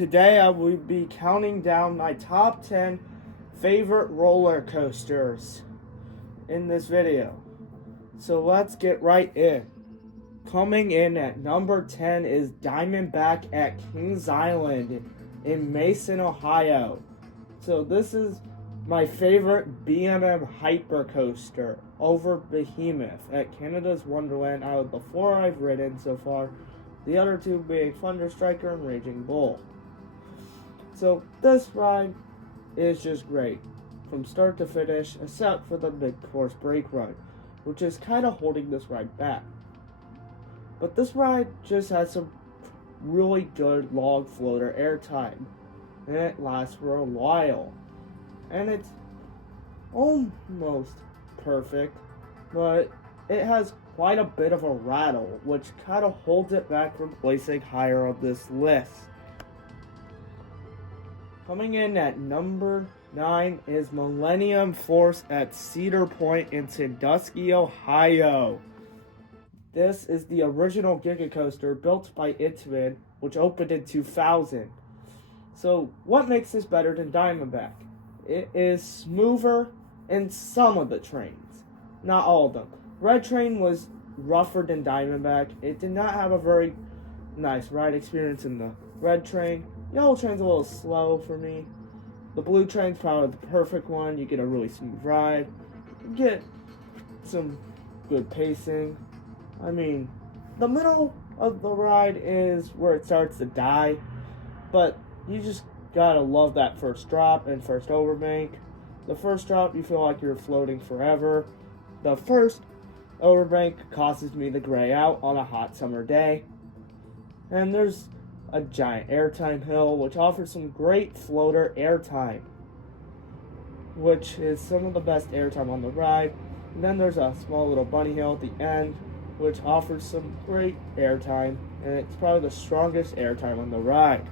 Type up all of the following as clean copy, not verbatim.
today I will be counting down my top 10 favorite roller coasters in this video. So let's get right in. Coming in at number 10 is Diamondback at Kings Island in Mason, Ohio. So this is my favorite B&M hyper coaster over Behemoth at Canada's Wonderland out of the 4 I've ridden so far. The other 2 being Thunder Striker and Raging Bull. So this ride is just great from start to finish, except for the mid-course brake run, which is kind of holding this ride back. But this ride just has some really good log floater airtime, and it lasts for a while. And it's almost perfect, but it has quite a bit of a rattle, which kind of holds it back from placing higher on this list. Coming in at number 9 is Millennium Force at Cedar Point in Sandusky, Ohio. This is the original Giga Coaster built by Intamin, which opened in 2000. So what makes this better than Diamondback? It is smoother in some of the trains, not all of them. Red Train was rougher than Diamondback. It did not have a very nice ride experience in the Red Train. Yellow Train's a little slow for me. The Blue Train's probably the perfect one. You get a really smooth ride. You get some good pacing. I mean, the middle of the ride is where it starts to die, but you just gotta love that first drop and first overbank. The first drop, you feel like you're floating forever. The first overbank causes me to gray out on a hot summer day. And there's a giant airtime hill, which offers some great floater airtime, which is some of the best airtime on the ride. And then there's a small little bunny hill at the end, which offers some great airtime, and it's probably the strongest airtime on the ride.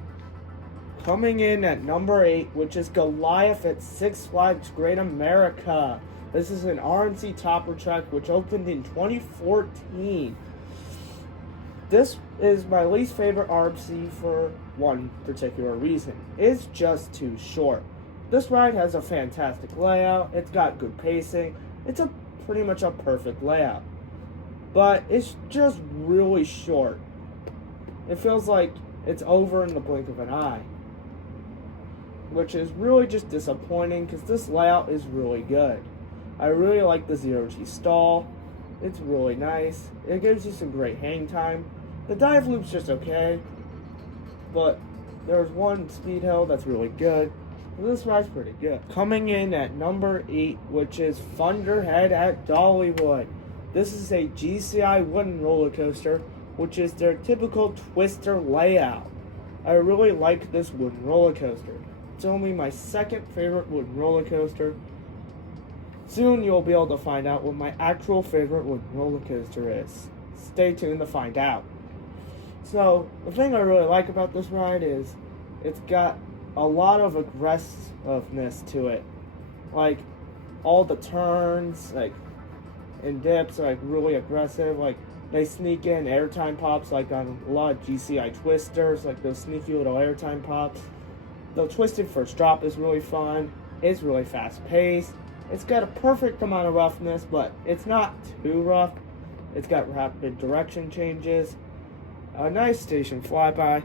Coming in at number 8, which is Goliath at Six Flags Great America. This is an RMC topper track which opened in 2014. This is my least favorite RMC for one particular reason. It's just too short. This ride has a fantastic layout. It's got good pacing. It's pretty much a perfect layout. But it's just really short. It feels like it's over in the blink of an eye, which is really just disappointing because this layout is really good. I really like the zero-G stall. It's really nice. It gives you some great hang time. The dive loop's just okay, but there's one speed hill that's really good. This ride's pretty good. Coming in at number 8, which is Thunderhead at Dollywood. This is a GCI wooden roller coaster, which is their typical twister layout. I really like this wooden roller coaster. It's only my second favorite wooden roller coaster. Soon you'll be able to find out what my actual favorite wooden roller coaster is. Stay tuned to find out. So, the thing I really like about this ride is it's got a lot of aggressiveness to it. Like, all the turns, and dips are really aggressive. They sneak in airtime pops like on a lot of GCI twisters, like those sneaky little airtime pops. The twisted first drop is really fun. It's really fast paced. It's got a perfect amount of roughness, but it's not too rough. It's got rapid direction changes. A nice station flyby.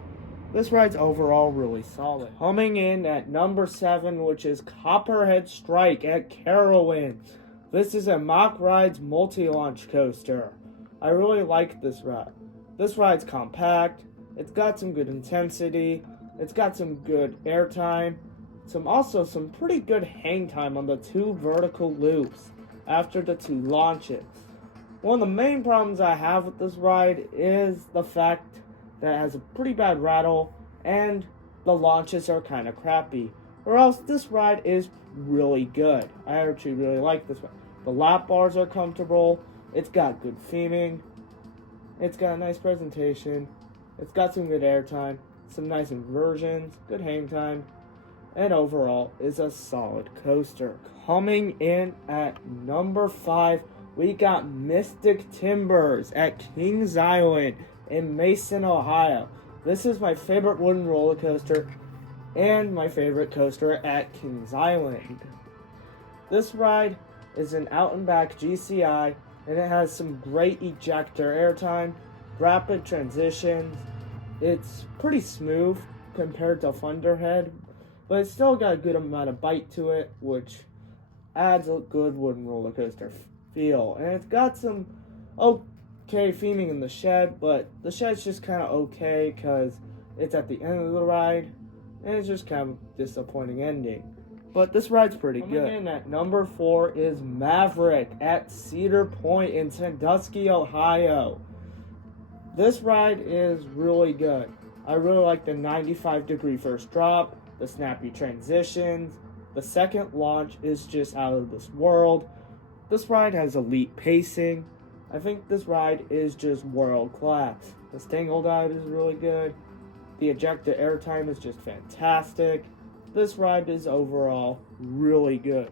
This ride's overall really solid. Coming in at number 7, which is Copperhead Strike at Carowinds. This is a Mock Rides multi-launch coaster. I really like this ride. This ride's compact. It's got some good intensity. It's got some good airtime. Also some pretty good hang time on the 2 vertical loops after the 2 launches. One of the main problems I have with this ride is the fact that it has a pretty bad rattle and the launches are kind of crappy. Or else this ride is really good. I actually really like this ride. The lap bars are comfortable. It's got good theming. It's got a nice presentation. It's got some good airtime, some nice inversions, good hang time, and overall is a solid coaster. Coming in at number 5, we got Mystic Timbers at Kings Island in Mason, Ohio. This is my favorite wooden roller coaster and my favorite coaster at Kings Island. This ride is an out and back GCI, and it has some great ejector airtime, rapid transitions. It's pretty smooth compared to Thunderhead, but it's still got a good amount of bite to it, which adds a good wooden roller coaster feel. And it's got some okay theming in the shed, but the shed's just kind of okay because it's at the end of the ride, and it's just kind of disappointing ending. But this ride's pretty good. Coming in at number 4 is Maverick at Cedar Point in Sandusky, Ohio. This ride is really good. I really like the 95-degree first drop, the snappy transitions. The second launch is just out of this world. This ride has elite pacing. I think this ride is just world class. The Stangle Dive is really good. The ejector airtime is just fantastic. This ride is overall really good.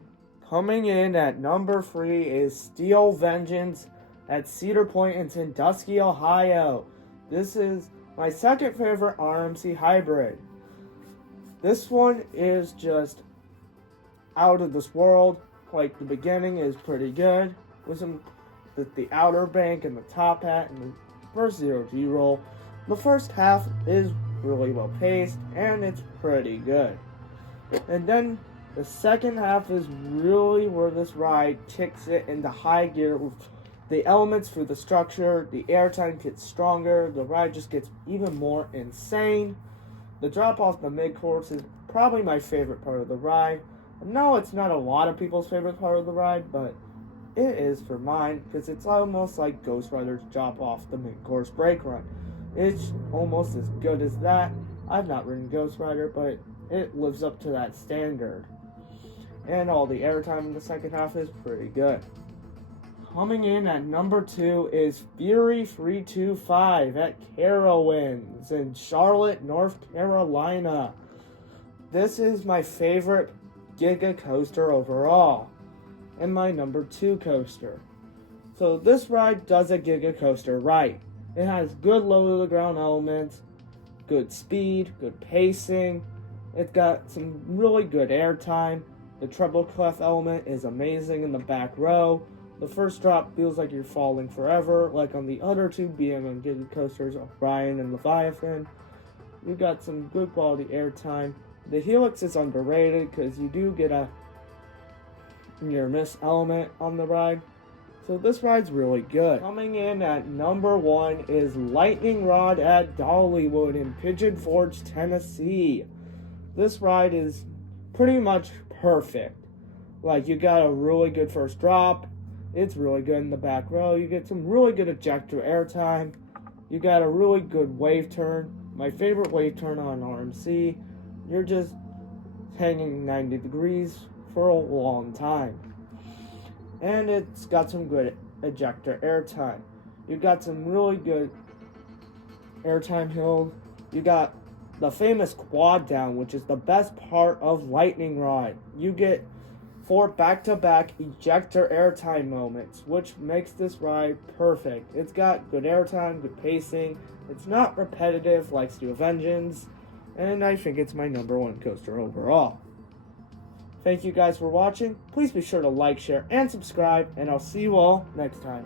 Coming in at number 3 is Steel Vengeance at Cedar Point in Sandusky, Ohio. This is my second favorite RMC hybrid. This one is just out of this world. Like, the beginning is pretty good with the outer bank and the top hat and the first 0G roll. The first half is really well paced and it's pretty good. And then the second half is really where this ride kicks it into high gear with the elements for the structure, the airtime gets stronger, the ride just gets even more insane. The drop off the mid-course is probably my favorite part of the ride. I know it's not a lot of people's favorite part of the ride, but it is for mine because it's almost like Ghost Rider's drop off the mid-course brake run. It's almost as good as that. I've not ridden Ghost Rider, but it lives up to that standard. And all the airtime in the second half is pretty good. Coming in at number 2 is Fury 325 at Carowinds in Charlotte, North Carolina. This is my favorite Giga coaster overall, and my number 2 coaster. So this ride does a Giga coaster right. It has good low to the ground elements, good speed, good pacing. It's got some really good airtime. The treble clef element is amazing in the back row. The first drop feels like you're falling forever, like on the other 2 BMM Giga coasters, Orion and Leviathan. You got some good quality airtime. The Helix is underrated because you do get a near miss element on the ride. So this ride's really good. Coming in at number 1 is Lightning Rod at Dollywood in Pigeon Forge, Tennessee. This ride is pretty much perfect. Like, you got a really good first drop. It's really good in the back row. You get some really good ejector airtime. You got a really good wave turn. My favorite wave turn on RMC. You're just hanging 90 degrees for a long time. And it's got some good ejector airtime. You got some really good airtime hills. You got the famous quad down, which is the best part of Lightning Rod. You get 4 back-to-back ejector airtime moments, which makes this ride perfect. It's got good airtime, good pacing. It's not repetitive like Steel Vengeance, and I think it's my number 1 coaster overall. Thank you guys for watching. Please be sure to like, share, and subscribe, and I'll see you all next time.